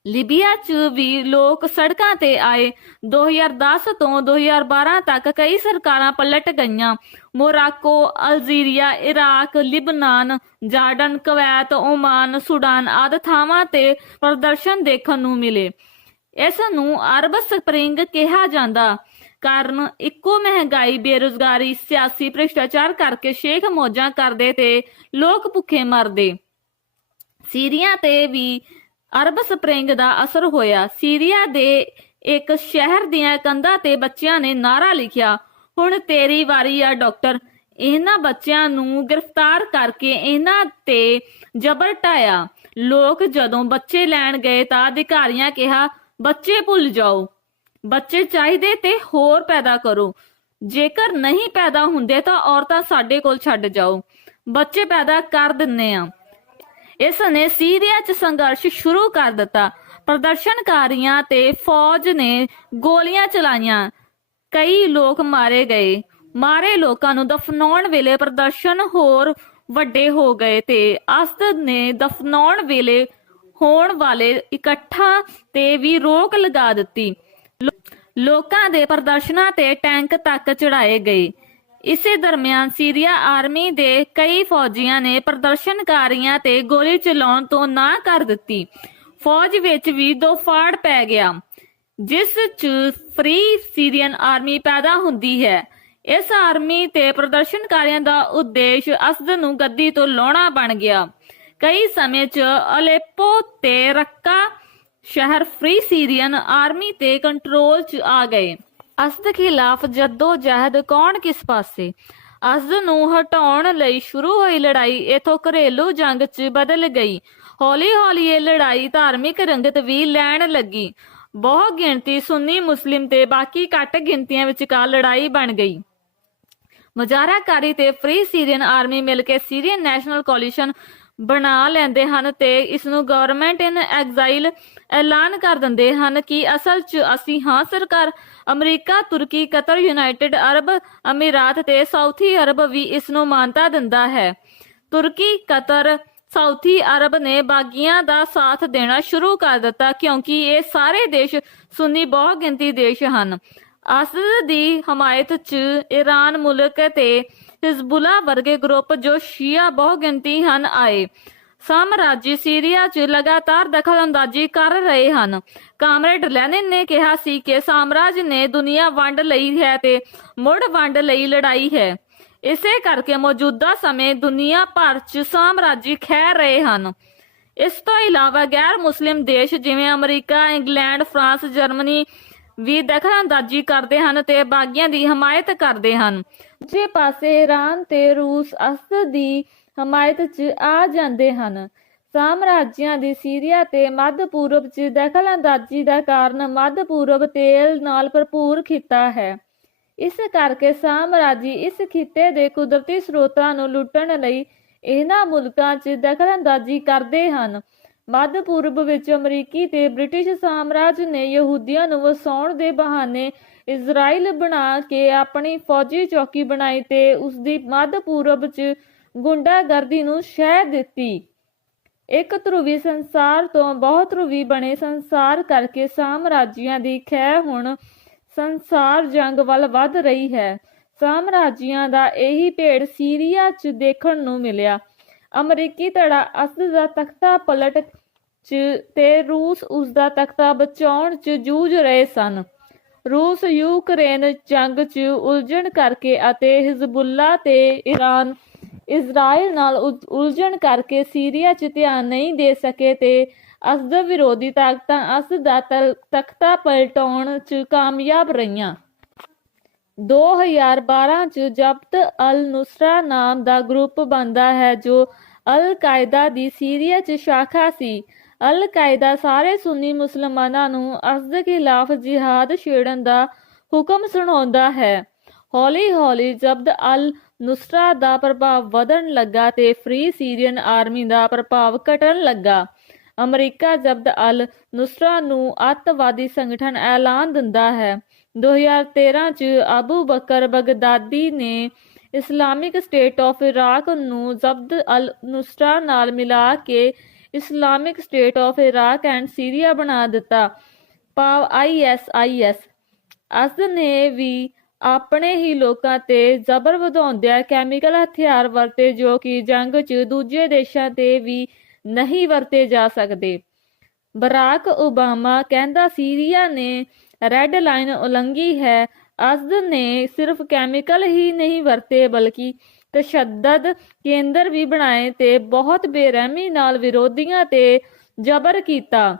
S1: ਲਿਬੀਆ 'ਚ ਵੀ ਲੋਕ ਸੜਕਾਂ ਤੇ ਆਏ। 2010 ਤੋਂ 2012 ਤੱਕ ਕਈ ਸਰਕਾਰਾਂ ਪਲਟ ਗਈਆਂ। ਮੋਰਾਕੋ, ਅਲਜੀਰੀਆ, ਇਰਾਕ, ਲਿਬਨਾਨ, ਜਾਰਡਨ, ਕਵੈਤ, ਓਮਾਨ, ਸੁਡਾਨ ਆਦਿ ਥਾਵਾਂ ਤੇ ਪ੍ਰਦਰਸ਼ਨ ਦੇਖਣ ਨੂੰ ਮਿਲੇ। ਇਸ ਨੂੰ ਅਰਬ ਸਪਰਿੰਗ ਕਿਹਾ ਜਾਂਦਾ। ਕਾਰਨ ਇੱਕੋ ਮਹਿੰਗਾਈ, ਬੇਰੁਜ਼ਗਾਰੀ, ਸਿਆਸੀ ਭ੍ਰਿਸ਼ਟਾਚਾਰ ਕਰਕੇ ਸ਼ੇਖ ਮੌਜਾਂ ਕਰਦੇ ਤੇ ਲੋਕ ਭੁੱਖੇ ਮਰਦੇ। ਸੀਰੀਆਂ ਤੇ ਵੀ ਅਰਬ ਸਪਰਿੰਗ ਦਾ ਅਸਰ ਹੋਇਆ। ਸੀਰੀਆ ਦੇ ਇੱਕ ਸ਼ਹਿਰ ਦੀਆਂ ਕੰਧਾਂ ਤੇ ਬੱਚਿਆਂ ਨੇ ਨਾਰਾ ਲਿਖਿਆ, ਹੁਣ ਤੇਰੀ ਵਾਰੀ ਆ, ਡਾਕਟਰ। ਇਹਨਾਂ ਬੱਚਿਆਂ ਨੂੰ ਗ੍ਰਿਫਤਾਰ ਕਰਕੇ ਇਹਨਾਂ ਤੇ ਜ਼ਬਰ ਢਾਇਆ। ਲੋਕ ਜਦੋਂ ਬੱਚੇ ਲੈਣ ਗਏ ਤਾਂ ਅਧਿਕਾਰੀਆਂ ਕਿਹਾ, ਬੱਚੇ ਭੁੱਲ ਜਾਓ। ਬੱਚੇ ਚਾਹੀਦੇ ਤੇ ਹੋਰ ਪੈਦਾ ਕਰੋ। ਜੇਕਰ ਨਹੀਂ ਪੈਦਾ ਹੁੰਦੇ ਤਾਂ ਔਰਤਾਂ ਸਾਡੇ ਕੋਲ ਛੱਡ ਜਾਓ। ਬੱਚੇ ਪੈਦਾ ਕਰ ਦਿੰਨੇ ਆ। ਇਸ ਨੇ ਸੀਰੀਆ 'ਚ ਸੰਘਰਸ਼ ਸ਼ੁਰੂ ਕਰ ਦਿੱਤਾ। ਪ੍ਰਦਰਸ਼ਨਕਾਰੀਆਂ ਤੇ ਫੌਜ ਨੇ ਗੋਲੀਆਂ ਚਲਾਈਆਂ। ਕਈ ਲੋਕ ਮਾਰੇ ਗਏ। ਮਾਰੇ ਲੋਕਾਂ ਨੂੰ ਦਫਨਾਉਣ ਵੇਲੇ ਪ੍ਰਦਰਸ਼ਨ ਹੋਰ ਵੱਡੇ ਹੋ ਗਏ ਤੇ ਅਸਦ ਨੇ ਦਫਨਾਉਣ ਵੇਲੇ ਹੋਣ ਵਾਲੇ ਇਕੱਠਾਂ ਤੇ ਵੀ ਰੋਕ ਲਗਾ ਦਿੱਤੀ। ਲੋਕਾਂ ਦੇ ਪ੍ਰਦਰਸ਼ਨਾਂ ਤੇ ਟੈਂਕ ਤੱਕ ਚੜਾਏ ਗਏ। ਇਸੇ ਦਰਮਿਆਨ ਸੀਰੀਆ ਆਰਮੀ ਦੇ ਕਈ ਫੌਜੀਆਂ ਨੇ ਪ੍ਰਦਰਸ਼ਨਕਾਰੀਆਂ ਤੇ ਗੋਲੀ ਚਲਾਉਣ ਤੋਂ ਨਾ ਕਰ ਦਿੱਤੀ। ਫੌਜ ਵਿੱਚ ਵੀ ਦੋ ਫਾੜ ਪੈ ਗਿਆ, ਜਿਸ 'ਚ ਫ੍ਰੀ ਸੀਰੀਅਨ ਆਰਮੀ ਪੈਦਾ ਹੁੰਦੀ ਹੈ। ਇਸ ਆਰਮੀ ਤੇ ਪ੍ਰਦਰਸ਼ਨਕਾਰੀਆਂ ਦਾ ਉਦੇਸ਼ ਅਸਦ ਨੂੰ ਗੱਦੀ ਤੋਂ ਲਾਉਣਾ ਬਣ ਗਿਆ। ਕਈ ਸਮੇਂ 'ਚ ਅਲੇਪੋ ਤੇ ਰੱਕਾ ਸ਼ਹਿਰ ਫ੍ਰੀ ਸੀਰੀਅਨ ਆਰਮੀ ਤੇ ਕੰਟਰੋਲ 'ਚ ਆ ਗਏ। ਅਸਦ ਖਿਲਾਫ ਜੱਦੋ ਜਹਿਦ ਕੌਣ ਕਿਸ ਪਾਸੇ? ਅਸਦ ਨੂੰ ਹਟਾਉਣ ਲਈ ਸ਼ੁਰੂ ਹੋਈ ਲੜਾਈ, ਇਥੋਂ ਘਰੇਲੂ ਜੰਗ 'ਚ ਬਦਲ ਗਈ। ਹੌਲੀ-ਹੌਲੀ ਇਹ ਲੜਾਈ ਧਾਰਮਿਕ ਰੰਗਤ ਵੀ ਲੈਣ ਲੱਗੀ। ਬਹੁ ਗਿਣਤੀ ਸੁੰਨੀ ਮੁਸਲਿਮ ਤੇ ਬਾਕੀ ਘੱਟ ਗਿਣਤੀਆਂ ਵਿਚਕਾਰ ਲੜਾਈ ਬਣ ਗਈ। ਮੁਜ਼ਾਹਰਾਕਾਰੀ ਤੇ ਫ੍ਰੀ ਸੀਰੀਅਨ ਆਰਮੀ ਮਿਲ ਕੇ ਸੀਰੀਅਨ ਨੈਸ਼ਨਲ ਕੋਲੀਸ਼ਨ ਬਣਾ ਲੈਂਦੇ ਹਨ ਤੇ ਇਸ ਨੂੰ ਗਵਰਨਮੈਂਟ ਇਨ ਐਗਜ਼ਾਈਲ ਐਲਾਨ ਕਰ ਦਿੰਦੇ ਹਨ ਕਿ ਅਸਲ 'ਚ ਅਸੀਂ ਹਾਂ ਸਰਕਾਰ ਅਮਰੀਕਾ, ਤੁਰਕੀ, ਕਤਰ, ਯੂਨਾਈਟਿਡ ਅਰਬ ਅਮੀਰਾਤ ਤੇ ਸਾਊਥੀ ਅਰਬ ਵੀ ਇਸ ਨੂੰ ਮਾਨਤਾ ਦਿੰਦਾ ਹੈ। ਤੁਰਕੀ, ਕਤਰ, ਸਾਊਥੀ ਅਰਬ ਨੇ ਬਾਗੀਆਂ ਦਾ ਸਾਥ ਦੇਣਾ ਸ਼ੁਰੂ ਕਰ ਦਿੱਤਾ ਕਿਉਂਕਿ ਇਹ ਸਾਰੇ ਦੇਸ਼ ਸੁੰਨੀ ਬਹੁਗਿਣਤੀ ਦੇਸ਼ ਹਨ। ਅਸਦ ਦੀ ਹਮਾਇਤ 'ਚ ਈਰਾਨ ਮੁਲਕ ਤੇ ਹਿਜ਼ਬੁੱਲਾ ਵਰਗੇ ਗਰੁੱਪ ਜੋ ਸ਼ੀਆ ਬਹੁਗਿਣਤੀ ਹਨ ਆਏ। ਸਾਮਰਾਜੀ ਸੀਰੀਆ 'ਚ ਲਗਾਤਾਰ ਦਖਲਅੰਦਾਜ਼ੀ ਕਰ ਰਹੇ ਹਨ। ਕਾਮਰੇਡ ਲੈਨਿਨ ਨੇ ਕਿਹਾ ਸੀ ਕਿ ਸਾਮਰਾਜ ਨੇ ਦੁਨੀਆ ਵੰਡ ਲਈ ਹੈ ਤੇ ਮੁੜ ਵੰਡ ਲਈ ਲੜਾਈ ਹੈ। ਇਸੇ ਕਰਕੇ ਮੌਜੂਦਾ ਸਮੇਂ ਦੁਨੀਆ ਭਰ 'ਚ ਸਾਮਰਾਜੀ ਖਹਿ ਰਹੇ ਹਨ। ਇਸ ਤੋਂ ਇਲਾਵਾ ਗੈਰ ਮੁਸਲਿਮ ਦੇਸ਼ ਜਿਵੇਂ ਅਮਰੀਕਾ, ਇੰਗਲੈਂਡ, ਫਰਾਂਸ, ਜਰਮਨੀ ਵੀ ਦਖਲਅੰਦਾਜ਼ੀ ਕਰਦੇ ਹਨ ਤੇ ਬਾਗੀਆਂ ਦੀ ਹਮਾਇਤ ਕਰਦੇ ਹਨ। ਦੂਜੇ ਪਾਸੇ ਈਰਾਨ ਤੇ ਰੂਸ ਅਸਦ ਦੀ ਹਮਾਇਤ 'ਚ ਆ ਜਾਂਦੇ ਹਨ। ਸਾਮਰਾਜਿਆਂ ਦੀ ਸੀਰੀਆ ਤੇ ਮੱਧ ਪੂਰਬ 'ਚ ਦਖਲਅੰਦਾਜ਼ੀ ਦਾ ਕਾਰਨ ਮੱਧ ਪੂਰਬ ਤੇਲ ਨਾਲ ਭਰਪੂਰ ਖਿੱਤਾ ਹੈ। ਇਸ ਕਰਕੇ ਸਾਮਰਾਜੀ ਇਸ ਖਿੱਤੇ ਦੇ ਕੁਦਰਤੀ ਸਰੋਤਾਂ ਨੂੰ ਲੁੱਟਣ ਲਈ ਇਹਨਾਂ ਮੁਲਕਾਂ 'ਚ ਦਖਲਅੰਦਾਜ਼ੀ ਕਰਦੇ ਹਨ। ਮੱਧ ਪੂਰਬ ਵਿੱਚ ਅਮਰੀਕੀ ਤੇ ਬ੍ਰਿਟਿਸ਼ ਸਾਮਰਾਜ ਨੇ ਯਹੂਦੀਆਂ ਨੂੰ ਵਸਾਉਣ ਦੇ ਬਹਾਨੇ ਇਜ਼ਰਾਈਲ ਬਣਾ ਕੇ ਆਪਣੀ ਫੌਜੀ ਚੌਕੀ ਬਣਾਈ ਤੇ ਉਸ ਦੀ ਮੱਧ ਪੂਰਬ 'ਚ ਗੁੰਡਾਗਰਦੀ ਨੂੰ ਸ਼ਹਿ ਦਿੱਤੀ। ਇੱਕ ਧਰੁਵੀ ਸੰਸਾਰ ਤੋਂ ਬਹੁਤ ਧਰੁਵੀ ਬਣੇ ਸੰਸਾਰ ਕਰਕੇ ਸਾਮਰਾਜੀਆਂ ਦੀ ਖੈ ਹੁਣ ਸੰਸਾਰ ਜੰਗ ਵੱਲ ਵੱਧ ਰਹੀ ਹੈ। ਸਾਮਰਾਜੀਆਂ ਦਾ ਇਹੀ ਭੇੜ ਸੀਰੀਆ 'ਚ ਦੇਖਣ ਨੂੰ ਮਿਲਿਆ। ਅਮਰੀਕੀ ਧੜਾ ਅਸਦ ਦਾ ਤਖਤਾ ਪਲਟ 'ਚ ਤੇ ਰੂਸ ਉਸ ਦਾ ਤਖਤਾ ਬਚਾਉਣ 'ਚ ਜੂਝ ਰਹੇ ਸਨ। ਰੂਸ ਯੂਕਰੇਨ ਜੰਗ 'ਚ ਉਲਝਣ ਕਰਕੇ ਅਤੇ ਹਿਜ਼ਬੁੱਲਾ ਤੇ ਈਰਾਨ ਇਜ਼ਰਾਈਲ ਨਾਲ ਉਲ- ਉਲਝਣ ਕਰਕੇ ਸੀਰੀਆ 'ਚ ਧਿਆਨ ਨਹੀਂ ਦੇ ਸਕੇ ਤੇ ਅਸਦ ਵਿਰੋਧੀ ਤਾਕਤਾਂ ਅਸਦ ਦਾ ਤਖਤਾ ਪਲਟਾਉਣ 'ਚ ਕਾਮਯਾਬ ਰਹੀਆਂ। 2012 ਚ ਜਬਤ ਅਲ ਨੁਸਰਾ ਨਾਮ ਦਾ ਗਰੁੱਪ ਬਣਦਾ ਹੈ ਜੋ ਅਲ ਕਾਇਦਾ ਦੀ ਸੀਰੀਆ ਚ ਸ਼ਾਖਾ ਸੀ। ਅਲ ਕਾਇਦਾ ਸਾਰੇ ਸੁੰਨੀ ਮੁਸਲਮਾਨਾਂ ਨੂੰ ਅਸਦ ਖਿਲਾਫ ਜਿਹਾਦ ਛੇੜਨ ਦਾ ਹੁਕਮ ਸੁਣਾਉਂਦਾ ਹੈ। ਹੌਲੀ ਹੌਲੀ ਜਬਦ ਅਲ ਨੁਸਰਾ ਦਾ ਪ੍ਰਭਾਵ ਵਧਣ ਲੱਗਾ ਤੇ ਫ੍ਰੀ ਸੀਰੀਅਨ ਆਰਮੀ ਦਾ ਪ੍ਰਭਾਵ ਘਟਣ ਲੱਗਾ। ਅਮਰੀਕਾ ਜਬਤ ਅਲ ਨੁਸਰਾ ਨੂੰ ਅੱਤਵਾਦੀ ਸੰਗਠਨ ਐਲਾਨ ਦਿੰਦਾ ਹੈ। 2013 ਚ ਅਬੂ ਬਕਰ ਬਗਦਾਦੀ ਨੇ ਇਸਲਾਮਿਕ ਸਟੇਟ ਆਫ ਇਰਾਕ ਨੂੰ ਜਬਦ ਅਲ ਨੁਸਰਾ ਨਾਲ ਮਿਲਾ ਕੇ Islamic State of Iraq and Syria ਬਣਾ ਦਿੱਤਾ। ਭਾਵ ਆਈਐਸਆਈਐਸ ਅਸਦ ਨੇ ਵੀ ਆਪਣੇ ਹੀ ਲੋਕਾਂ ਤੇ ਜ਼ਬਰ ਵਧਾਉਂਦਿਆਂ ਕੈਮੀਕਲ ਹਥਿਆਰ ਵਰਤੇ ਜੋ ਕਿ ਜੰਗ 'ਚ ਦੂਜੇ ਦੇਸ਼ਾਂ ਤੇ ਵੀ ਨਹੀਂ ਵਰਤੇ ਜਾ ਸਕਦੇ। ਬਰਾਕ ਓਬਾਮਾ ਕਹਿੰਦਾ ਸੀਰੀਆ ਨੇ ਰੈੱਡ ਲਾਈਨ ਉਲੰਘੀ ਹੈ। ਅਸਦ ਨੇ ਸਿਰਫ ਕੈਮੀਕਲ ਹੀ ਨਹੀਂ ਵਰਤੇ ਬਲਕਿ ਤਸ਼ੱਦਦ ਕੇਂਦਰ ਵੀ ਬਣਾਏ ਤੇ ਬਹੁਤ ਬੇਰਹਿਮੀ ਨਾਲ ਵਿਰੋਧੀਆਂ ਤੇ ਜ਼ਬਰ ਕੀਤਾ।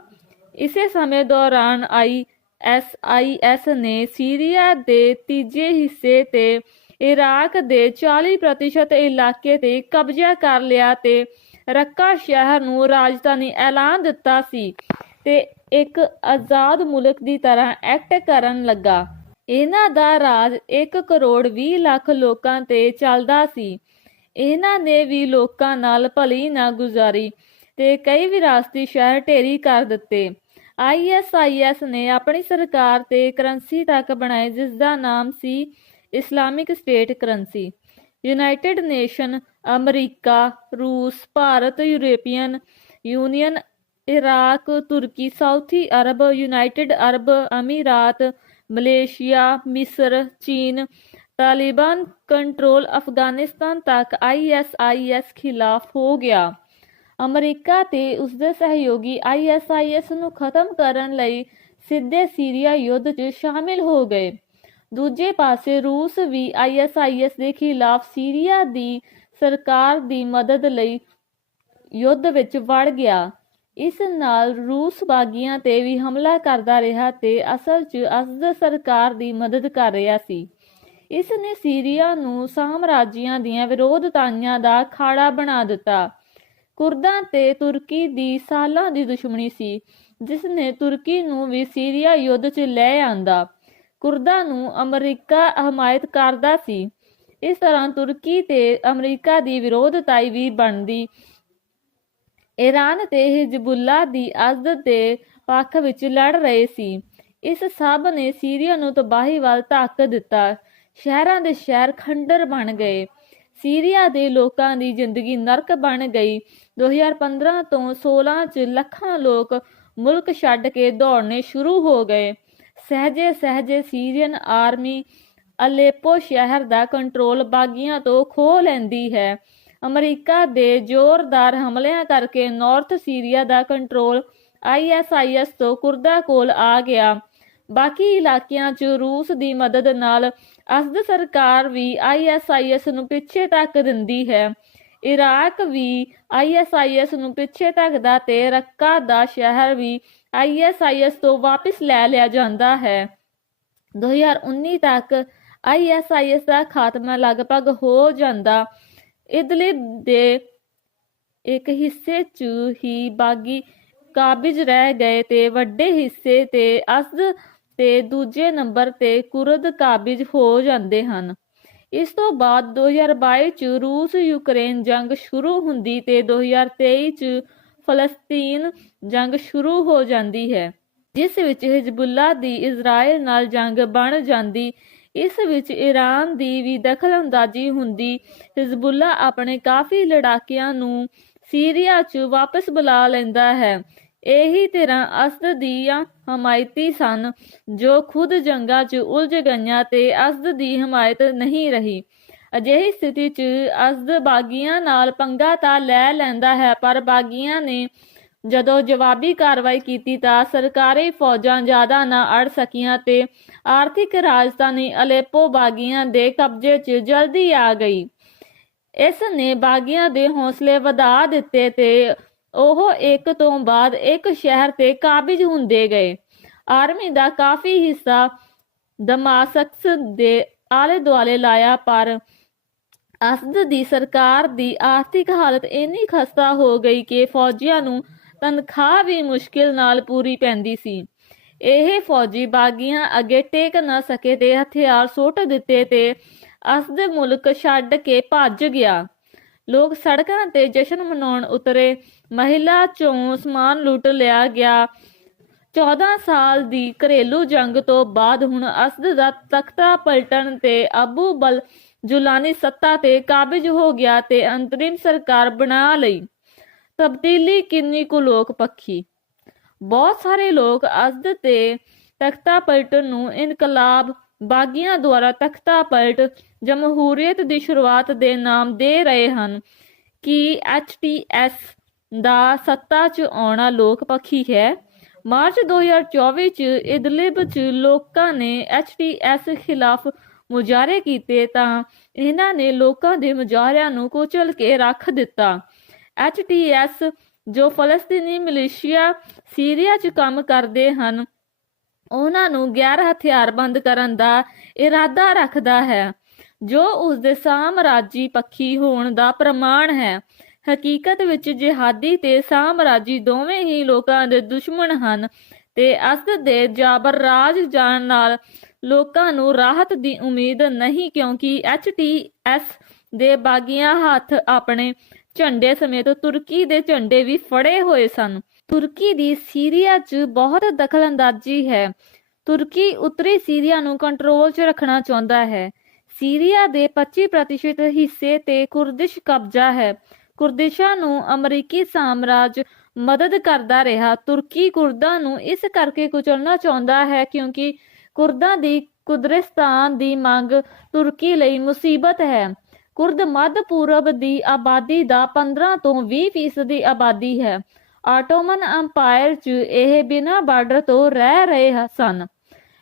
S1: ਇਸੇ ਸਮੇਂ ਦੌਰਾਨ ਆਈ ਐਸਆਈਐਸ ਨੇ ਸੀਰੀਆ ਦੇ ਤੀਜੇ ਹਿੱਸੇ ਤੇ ਇਰਾਕ ਦੇ 40% ਇਲਾਕੇ ਤੇ ਕਬਜ਼ਾ ਕਰ ਲਿਆ ਤੇ ਰੱਕਾ ਸ਼ਹਿਰ ਨੂੰ ਰਾਜਧਾਨੀ ਐਲਾਨ ਦਿੱਤਾ ਸੀ ਤੇ ਇੱਕ ਆਜ਼ਾਦ ਮੁਲਕ ਦੀ ਤਰ੍ਹਾਂ ਐਕਟ ਕਰਨ ਲੱਗਾ। ਇਹਨਾਂ ਦਾ ਰਾਜ 1 ਕਰੋੜ 20 ਲੱਖ ਲੋਕਾਂ ਤੇ ਚੱਲਦਾ ਸੀ। ਇਹਨਾਂ ਨੇ ਵੀ ਲੋਕਾਂ ਨਾਲ ਭਲੀ ਨਾ ਗੁਜ਼ਾਰੀ ਤੇ ਕਈ ਵਿਰਾਸਤੀ ਸ਼ਹਿਰ ਢੇਰੀ ਕਰ ਦਿੱਤੇ। ਆਈਐਸਆਈਐਸ ਨੇ ਆਪਣੀ ਸਰਕਾਰ ਤੇ ਕਰੰਸੀ ਤੱਕ ਬਣਾਈ ਜਿਸ ਦਾ ਨਾਮ ਸੀ Islamic State currency. United Nation, America, ਰੂਸ, ਭਾਰਤ, ਯੂਰਪੀਅਨ ਯੂਨੀਅਨ, ਇਰਾਕ, ਤੁਰਕੀ, ਸਾਊਥੀ ਅਰਬ, ਯੂਨਾਈਟਿਡ ਅਰਬ ਅਮੀਰਾਤ, ਮਲੇਸ਼ੀਆ, ਮਿਸਰ, ਚੀਨ, ਤਾਲਿਬਾਨ ਕੰਟਰੋਲ ਅਫਗਾਨਿਸਤਾਨ ਤੱਕ ਆਈਐਸਆਈਐਸ ਖਿਲਾਫ ਹੋ ਗਿਆ। ਅਮਰੀਕਾ ਤੇ ਉਸਦੇ ਸਹਿਯੋਗੀ ਆਈਐਸਆਈਐਸ ਨੂੰ ਖਤਮ ਕਰਨ ਲਈ ਸਿੱਧੇ ਸੀਰੀਆ ਯੁੱਧ 'ਚ ਸ਼ਾਮਿਲ ਹੋ ਗਏ। ਦੂਜੇ ਪਾਸੇ ਰੂਸ ਵੀ ਆਈਐਸਆਈਐਸ ਦੇ ਖਿਲਾਫ ਸੀਰੀਆ ਦੀ ਸਰਕਾਰ ਦੀ ਮਦਦ ਲਈ ਯੁੱਧ ਵਿੱਚ ਵੜ ਗਿਆ। ਇਸ ਨਾਲ ਰੂਸ ਬਾਗੀਆਂ ਤੇ ਵੀ ਹਮਲਾ ਕਰਦਾ ਰਿਹਾ ਤੇ ਅਸਲ 'ਚ ਅਸਦ ਸਰਕਾਰ ਦੀ ਮਦਦ ਕਰ ਰਿਹਾ ਸੀ। ਇਸ ਨੇ ਸੀਰੀਆ ਨੂੰ ਸਾਮਰਾਜੀਆਂ ਦੀਆਂ ਵਿਰੋਧਤਾਈਆਂ ਦਾ ਖਾੜਾ ਬਣਾ ਦਿੱਤਾ। ਕੁਰਦਾਂ ਤੇ ਤੁਰਕੀ ਦੀ ਸਾਲਾਂ ਦੀ ਦੁਸ਼ਮਣੀ ਸੀ ਜਿਸ ਨੇ ਤੁਰਕੀ ਨੂੰ ਵੀ ਸੀਰੀਆ ਯੁੱਧ 'ਚ ਲੈ ਆਂਦਾ। ਕੁਰਦਾਂ ਨੂੰ ਅਮਰੀਕਾ ਹਮਾਇਤ ਕਰਦਾ ਸੀ। ਇਸ ਤਰ੍ਹਾਂ ਤੁਰਕੀ ਤੇ ਅਮਰੀਕਾ ਦੀ ਵਿਰੋਧਤਾਈ ਵੀ ਬਣਦੀ। ਈਰਾਨ ਤੇ ਹਿਜ਼ਬੁੱਲਾ ਦੀ ਅਜ਼ਦ ਦੇ ਪੱਖ ਵਿੱਚ ਲੜ ਰਹੇ ਸੀ। ਇਸ ਸਭ ਨੇ ਸੀਰੀਆ ਨੂੰ ਤਬਾਹੀ ਵੱਲ ਧੱਕ ਦਿੱਤਾ। ਸ਼ਹਿਰਾਂ ਦੇ ਸ਼ਹਿਰ ਖੰਡਰ ਬਣ ਗਏ। ਸੀਰੀਆ ਦੇ ਲੋਕਾਂ ਦੀ ਜ਼ਿੰਦਗੀ ਨਰਕ ਬਣ ਗਈ। 2015 ਤੋਂ 16 ਚ ਲੱਖਾਂ ਲੋਕ ਮੁਲਕ ਛੱਡ ਕੇ ਦੌੜਨੇ ਸ਼ੁਰੂ ਹੋ ਗਏ। ਸਹਜੇ ਸਹਜੇ ਸੀਰੀਅਨ ਆਰਮੀ ਅਲੇਪੋ ਸ਼ਹਿਰ ਦਾ ਕੰਟਰੋਲ ਬਾਗੀਆਂ ਤੋਂ ਖੋਹ ਲੈਂਦੀ ਹੈ। ਅਮਰੀਕਾ ਦੇ ਜ਼ੋਰਦਾਰ ਹਮਲਿਆਂ ਕਰਕੇ ਨਾਰਥ ਸੀਰੀਆ ਦਾ ਕੰਟਰੋਲ ਆਈਐਸਆਈਐਸ ਤੋਂ ਕੁਰਦਾ ਕੋਲ ਆ ਗਿਆ। ਬਾਕੀ ਇਲਾਕਿਆਂ 'ਚ ਰੂਸ ਦੀ ਮਦਦ ਨਾਲ ਅਸਦ ਸਰਕਾਰ ਵੀ ਆਈਐਸਆਈਐਸ ਨੂੰ ਪਿੱਛੇ ਧੱਕ ਦਿੰਦੀ ਹੈ। ਇਰਾਕ ਵੀ ਆਈਐਸਆਈਐਸ ਨੂੰ ਪਿੱਛੇ ਧੱਕਦਾ ਤੇ ਰੱਕਾ ਦਾ ਸ਼ਹਿਰ ਵੀ ਆਈਐਸਆਈਐਸ ਤੋਂ ਵਾਪਸ ਲੈ ਲਿਆ ਜਾਂਦਾ ਹੈ। 2019 ਤੱਕ ਆਈਐਸਆਈਐਸ ਦਾ ਖਾਤਮਾ ਲਗਭਗ ਹੋ ਜਾਂਦਾ। ਇਦਲੀ ਦੇ ਇੱਕ ਹਿੱਸੇ 'ਚ ਹੀ ਬਾਗੀ ਕਾਬਿਜ਼ ਰਹਿ ਗਏ ਤੇ ਵੱਡੇ ਹਿੱਸੇ ਤੇ ਅਸਦ ਤੇ ਦੂਜੇ ਨੰਬਰ ਤੇ ਕੁਰਦ ਕਾਬਿਜ਼ ਹੋ ਜਾਂਦੇ ਹਨ। ਇਸ ਤੋਂ ਬਾਅਦ 2022 ਚ ਰੂਸ ਯੂਕਰੇਨ ਜੰਗ ਸ਼ੁਰੂ ਹੁੰਦੀ ਤੇ 2023 ਚ ਫਲਸਤੀਨ ਜੰਗ ਸ਼ੁਰੂ ਹੋ ਜਾਂਦੀ ਹੈ, ਜਿਸ ਵਿੱਚ ਹਿਜ਼ਬੁੱਲਾ ਦੀ ਇਜ਼ਰਾਈਲ ਨਾਲ ਜੰਗ ਬਣ ਜਾਂਦੀ। ਇਸ ਵਿੱਚ ਈਰਾਨ ਦੀ ਵੀ ਦਖਲਅੰਦਾਜ਼ੀ ਹੁੰਦੀ। ਹਿਜ਼ਬੁੱਲਾ ਆਪਣੇ ਕਾਫੀ ਲੜਾਕਿਆਂ ਨੂੰ ਸੀਰੀਆ 'ਚ ਵਾਪਸ ਬੁਲਾ ਲੈਂਦਾ ਹੈ। ਇਹੀ ਤਰ੍ਹਾਂ ਅਸਦ ਦੀਆਂ ਹਮਾਇਤੀ ਸਨ, ਜੋ ਖੁਦ ਜੰਗਾਂ 'ਚ ਉਲਝ ਗਈਆਂ ਤੇ ਅਸਦ ਦੀ ਹਮਾਇਤ ਨਹੀਂ ਰਹੀ। ਅਜਿਹੀ ਸਥਿਤੀ 'ਚ ਅਸਦ ਬਾਗੀਆਂ ਨਾਲ ਪੰਗਾ ਤਾਂ ਲੈ ਲੈਂਦਾ ਹੈ, ਪਰ ਬਾਗੀਆਂ ਨੇ ਜਦੋਂ ਜਵਾਬੀ ਕਾਰਵਾਈ ਕੀਤੀ ਤਾਂ ਸਰਕਾਰੀ ਫੌਜਾਂ ਜ਼ਿਆਦਾ ਨਾ ਅੜ ਸਕੀਆਂ ਤੇ ਆਰਥਿਕ ਰਾਜਧਾਨੀ ਅਲੇਪੋ ਬਾਗੀਆਂ ਦੇ ਕਬਜ਼ੇ 'ਚ ਜਲਦੀ ਆ ਗਈ। ਇਸ ਨੇ ਬਾਗੀਆਂ ਦੇ ਹੌਸਲੇ ਵਧਾ ਦਿੱਤੇ ਤੇ ਉਹ ਇੱਕ ਤੋਂ ਬਾਅਦ ਇੱਕ ਸ਼ਹਿਰ ਤੇ ਕਾਬਿਜ਼ ਹੁੰਦੇ ਗਏ। ਆਰਮੀ ਦਾ ਕਾਫੀ ਹਿੱਸਾ ਦਮਾਸਕਸ ਦੇ ਆਲੇ ਦੁਆਲੇ ਲਾਇਆ, ਪਰ ਅਸਦ ਦੀ ਸਰਕਾਰ ਦੀ ਆਰਥਿਕ ਹਾਲਤ ਇੰਨੀ ਖਸਤਾ ਹੋ ਗਈ ਕਿ ਫੌਜੀਆਂ ਨੂੰ ਤਨਖਾਹ ਵੀ ਮੁਸ਼ਕਿਲ ਨਾਲ ਪੂਰੀ ਪੈਂਦੀ ਸੀ। ਇਹ ਫੌਜੀ ਬਾਗੀਆਂ ਅੱਗੇ ਟੇਕ ਨਾ ਸਕੇ ਤੇ ਹਥਿਆਰ ਸੁੱਟ ਦਿੱਤੇ ਤੇ ਅਸਦ ਮੁਲਕ ਛੱਡ ਕੇ ਭੱਜ ਗਿਆ। ਲੋਕ ਸੜਕਾਂ ਤੇ ਜਸ਼ਨ ਮਨਾਉਣ ਉਤਰੇ। ਮਹਿਲਾ ਚੋਂ ਸਮਾਨ ਲੁੱਟ ਲਿਆ ਗਿਆ। 14 ਸਾਲ ਦੀ ਘਰੇਲੂ ਜੰਗ ਤੋਂ ਬਾਅਦ ਹੁਣ ਅਸਦ ਦਾ ਤਖਤਾ ਪਲਟਣ ਤੇ ਅਬੂ ਬਲ ਜੁਲਾਨੀ ਸੱਤਾ ਤੇ ਕਾਬਿਜ਼ ਹੋ ਗਿਆ ਤੇ ਅੰਤਰਿਮ ਸਰਕਾਰ ਬਣਾ ਲਈ। ਤਬਦੀਲੀ ਕਿੰਨੀ ਕੁ ਲੋਕ ਪੱਖੀ। ਬਹੁਤ ਸਾਰੇ ਲੋਕ ਅਸਦ ਤੇ ਤਖਤਾ ਪਲਟਣ ਨੂੰ ਇਨਕਲਾਬ ਬਾਗੀਆਂ ਦੁਆਰਾ ਤਖਤਾ ਪਲਟ ਜਮਹੂਰੀਅਤ ਦੀ ਸ਼ੁਰੂਆਤ ਦੇ ਨਾਮ ਦੇ ਰਹੇ ਹਨ। ਕਿ ਐਚਟੀਐਸ ਦਾ ਸੱਤਾ 'ਚ ਆਉਣਾ ਲੋਕ ਪੱਖੀ ਹੈ। ਮਾਰਚ 2024 ਚ ਇਦਲਿਬ ਚ ਲੋਕਾਂ ਨੇ ਐਚਟੀਐਸ ਖਿਲਾਫ ਮੁਜ਼ਾਹਰੇ ਕੀਤੇ ਤਾਂ ਇਹਨਾਂ ਨੇ ਲੋਕਾਂ ਦੇ ਮੁਜ਼ਾਹਰਿਆਂ ਨੂੰ ਕੁਚਲ ਕੇ ਰੱਖ ਦਿੱਤਾ। ਐਚਟੀਐਸ ਜੋ ਫਲਸਤੀਨੀ ਮਿਲੀਸ਼ੀਆ, ਸੀਰੀਆ 'ਚ ਕੰਮ ਕਰਦੇ ਹਨ, ਉਹਨਾਂ ਨੂੰ ਗੈਰ ਹਥਿਆਰਬੰਦ ਕਰਨ ਦਾ ਇਰਾਦਾ ਰੱਖਦਾ ਹੈ, ਜੋ ਉਸ ਦੇ ਸਾਮਰਾਜੀ ਪੱਖੀ ਹੋਣ ਦਾ ਪ੍ਰਮਾਣ ਹੈ। ਹਕੀਕਤ ਵਿੱਚ ਜਿਹਾਦੀ ਤੇ ਸਾਮਰਾਜੀ ਦੋਵੇਂ ਹੀ ਲੋਕਾਂ ਦੇ ਦੁਸ਼ਮਣ ਹਨ ਤੇ ਅਸਦ ਦੇ ਜਾਬਰ ਰਾਜ ਜਾਣ ਨਾਲ ਲੋਕਾਂ ਨੂੰ ਰਾਹਤ ਦੀ ਉਮੀਦ ਨਹੀਂ ਕਿਉਂਕਿ ਐਚਟੀਐਸ ਦੇ ਬਾਗੀਆਂ ਹੱਥ ਆਪਣੇ ਝੰਡੇ ਸਮੇਤ ਤੁਰਕੀ ਦੇ ਝੰਡੇ ਵੀ ਫੜੇ ਹੋਏ ਸਨ। ਤੁਰਕੀ ਦੀ ਸੀਰੀਆ 'ਚ ਬਹੁਤ ਦਖਲਅੰਦਾਜ਼ੀ ਹੈ। ਤੁਰਕੀ ਉੱਤਰੀ ਸੀਰੀਆ ਨੂੰ ਕੰਟਰੋਲ 'ਚ ਰੱਖਣਾ ਚਾਹੁੰਦਾ ਹੈ। ਸੀਰੀਆ ਦੇ 25% ਹਿੱਸੇ ਤੇ ਕੁਰਦਿਸ਼ ਕਬਜ਼ਾ ਹੈ। ਕੁਰਦਿਸ਼ਾਂ ਨੂੰ ਅਮਰੀਕੀ ਸਾਮਰਾਜ ਮਦਦ ਕਰਦਾ ਰਿਹਾ। ਤੁਰਕੀ ਕੁਰਦਾਂ ਨੂੰ ਇਸ ਕਰਕੇ ਕੁਚਲਣਾ ਚਾਹੁੰਦਾ ਹੈ ਕਿਉਂਕਿ ਕੁਰਦਾਂ ਦੀ ਕੁਦਰਸਤਾਨ ਦੀ ਮੰਗ ਤੁਰਕੀ ਲਈ ਮੁਸੀਬਤ ਹੈ। ਕੁਰਦ ਮੱਧ ਪੂਰਬ ਦੀ ਆਬਾਦੀ ਦਾ 15 ਤੋਂ 20% ਫੀਸਦੀ ਆਬਾਦੀ ਹੈ। ਆਟੋਮਨ ਅੰਪਾਇਰ 'ਚ ਇਹ ਬਿਨਾਂ ਬਾਰਡਰ ਤੋਂ ਰਹਿ ਰਹੇ ਸਨ।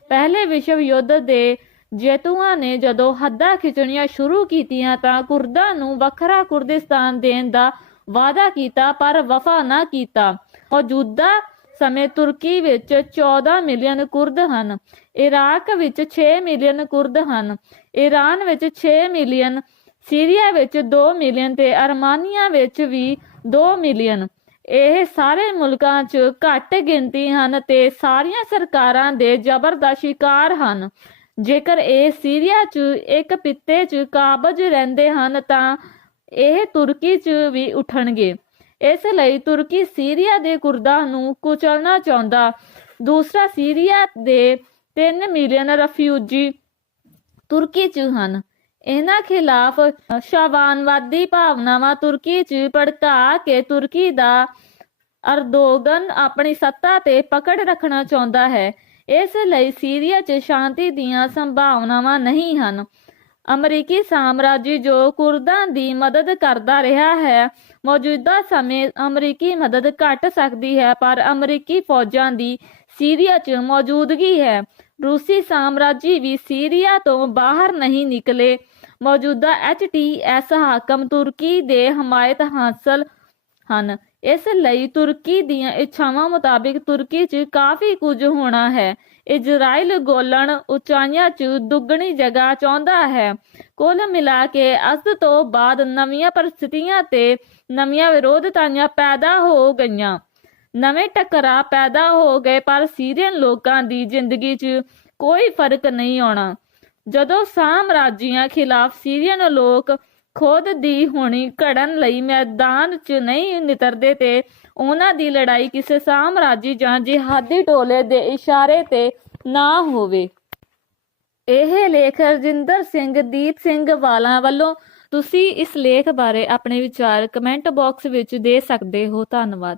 S1: ਪਹਿਲੇ ਵਿਸ਼ਵ ਯੁੱਧ ਦੇ ਜੇਤੂਆਂ ਨੇ ਜਦੋਂ ਹੱਦਾਂ ਖਿੱਚਣੀਆਂ ਸ਼ੁਰੂ ਕੀਤੀਆਂ ਤਾਂ ਕੁਰਦਾਂ ਨੂੰ ਵੱਖਰਾ ਕੁਰਦਿਸਤਾਨ ਦੇਣ ਦਾ ਵਾਅਦਾ ਕੀਤਾ, ਪਰ ਵਫਾ ਨਾ ਕੀਤਾ। ਮੌਜੂਦਾ ਸਮੇਂ ਤੁਰਕੀ ਵਿੱਚ 14 ਮਿਲੀਅਨ ਕੁਰਦ ਹਨ। ਇਰਾਕ ਵਿੱਚ 6 ਮਿਲੀਅਨ ਕੁਰਦ ਹਨ। ਈਰਾਨ ਵਿੱਚ 6 ਮਿਲੀਅਨ, ਸੀਰੀਆ ਵਿੱਚ 2 ਮਿਲੀਅਨ ਤੇ ਅਰਮਾਨੀਆ ਵਿੱਚ ਵੀ 2 ਮਿਲੀਅਨ। ਇਹ ਸਾਰੇ ਮੁਲਕਾਂ 'ਚ ਘੱਟ ਗਿਣਤੀ ਹਨ ਤੇ ਸਾਰੀਆਂ ਸਰਕਾਰਾਂ ਦੇ ਜ਼ਬਰ ਦਾ ਸ਼ਿਕਾਰ ਹਨ। ਜੇਕਰ ਇਹ ਸੀਰੀਆ 'ਚ ਇੱਕ ਪਿੱਤੇ 'ਚ ਕਾਬਜ ਰਹਿੰਦੇ ਹਨ ਤਾਂ ਇਹ ਤੁਰਕੀ 'ਚ ਵੀ ਉੱਠਣਗੇ। ਇਸ ਲਈ ਤੁਰਕੀ ਸੀਰੀਆ ਦੇ ਕੁਰਦਾਂ ਨੂੰ ਕੁਚਲਣਾ ਚਾਹੁੰਦਾ। ਦੂਸਰਾ ਸੀਰੀਆ ਦੇ 3 ਮਿਲੀਅਨ ਰਫਿਊਜੀ ਤੁਰਕੀ 'ਚ ਹਨ। ਇਹਨਾਂ ਖਿਲਾਫ ਸ਼ਾਵਾਨਵਾਦੀ ਭਾਵਨਾਵਾਂ ਤੁਰਕੀ 'ਚ ਭੜਕਾ ਕੇ ਤੁਰਕੀ ਦਾ ਅਰਦੋਗਨ ਆਪਣੀ ਸੱਤਾ ਤੇ ਪਕੜ ਰੱਖਣਾ ਚਾਹੁੰਦਾ ਹੈ। ਇਸ ਲਈ ਸੀਰੀਆ 'ਚ ਸ਼ਾਂਤੀ ਦੀਆਂ ਸੰਭਾਵਨਾਵਾਂ ਨਹੀਂ ਹਨ। ਅਮਰੀਕੀ ਸਾਮਰਾਜੀ ਜੋ ਕੁਰਦਾਂ ਦੀ ਮਦਦ ਕਰਦਾ ਰਿਹਾ ਹੈ, ਮੌਜੂਦਾ ਸਮੇਂ ਅਮਰੀਕੀ ਮਦਦ ਘਟ ਸਕਦੀ ਹੈ, ਪਰ ਅਮਰੀਕੀ ਫੌਜਾਂ ਦੀ ਸੀਰੀਆ 'ਚ ਮੌਜੂਦਗੀ ਹੈ। ਰੂਸੀ ਸਾਮਰਾਜੀ ਵੀ ਸੀਰੀਆ ਤੋਂ ਬਾਹਰ ਨਹੀਂ ਨਿਕਲੇ। ਮੌਜੂਦਾ ਐਚਟੀਐਸ ਹਾਕਮ ਤੁਰਕੀ ਦੇ ਹਮਾਇਤ ਹਾਸਲ ਹਨ। ਇਸ ਲਈ ਤੁਰਕੀ ਦੀਆਂ ਇੱਛਾਵਾਂ ਮੁਤਾਬਿਕ ਤੁਰਕੀ 'ਚ ਕਾਫੀ ਕੁਝ ਹੋਣਾ ਹੈ। ਇਜ਼ਰਾਈਲ ਗੋਲਨ ਉਚਾਈਆਂ 'ਚ ਦੁੱਗਣੀ ਜਗ੍ਹਾ ਚਾਹੁੰਦਾ ਹੈ। ਕੁੱਲ ਮਿਲਾ ਕੇ ਅੱਜ ਤੋਂ ਬਾਅਦ ਨਵੀਆਂ ਪਰਿਸਥਿਤੀਆਂ ਤੇ ਨਵੀਆਂ ਵਿਰੋਧਤਾਵਾਂ ਪੈਦਾ ਹੋ ਗਈਆਂ। ਨਵੇਂ ਟਕਰਾਅ ਪੈਦਾ ਹੋ ਗਏ, ਪਰ ਸੀਰੀਅਨ ਲੋਕਾਂ ਦੀ ਜ਼ਿੰਦਗੀ 'ਚ ਕੋਈ ਫ਼ਰਕ ਨਹੀਂ ਆਉਣਾ। ਜਦੋਂ ਸਾਮਰਾਜੀਆਂ ਖਿਲਾਫ ਸੀਰੀਅਨ ਲੋਕ ਖੁਦ ਦੀ ਹੋਣੀ ਘੜਨ ਲਈ ਮੈਦਾਨ 'ਚ ਨਹੀਂ ਨਿਤਰਦੇ ਤੇ ਉਹਨਾਂ ਦੀ ਲੜਾਈ ਕਿਸੇ ਸਾਮਰਾਜੀ ਜਾਂ ਜਿਹਾਦੀ ਟੋਲੇ ਦੇ ਇਸ਼ਾਰੇ ਤੇ ਨਾ ਹੋਵੇ। ਇਹ ਲੇਖ ਰਜਿੰਦਰ ਸਿੰਘ, ਦੀਪ ਸਿੰਘ ਵਾਲਾ ਵੱਲੋਂ ਤੁਸੀਂ ਇਸ ਲੇਖ ਬਾਰੇ ਆਪਣੇ ਵਿਚਾਰ ਕਮੈਂਟ ਬਾਕਸ ਵਿੱਚ ਦੇ ਸਕਦੇ ਹੋ। ਧੰਨਵਾਦ।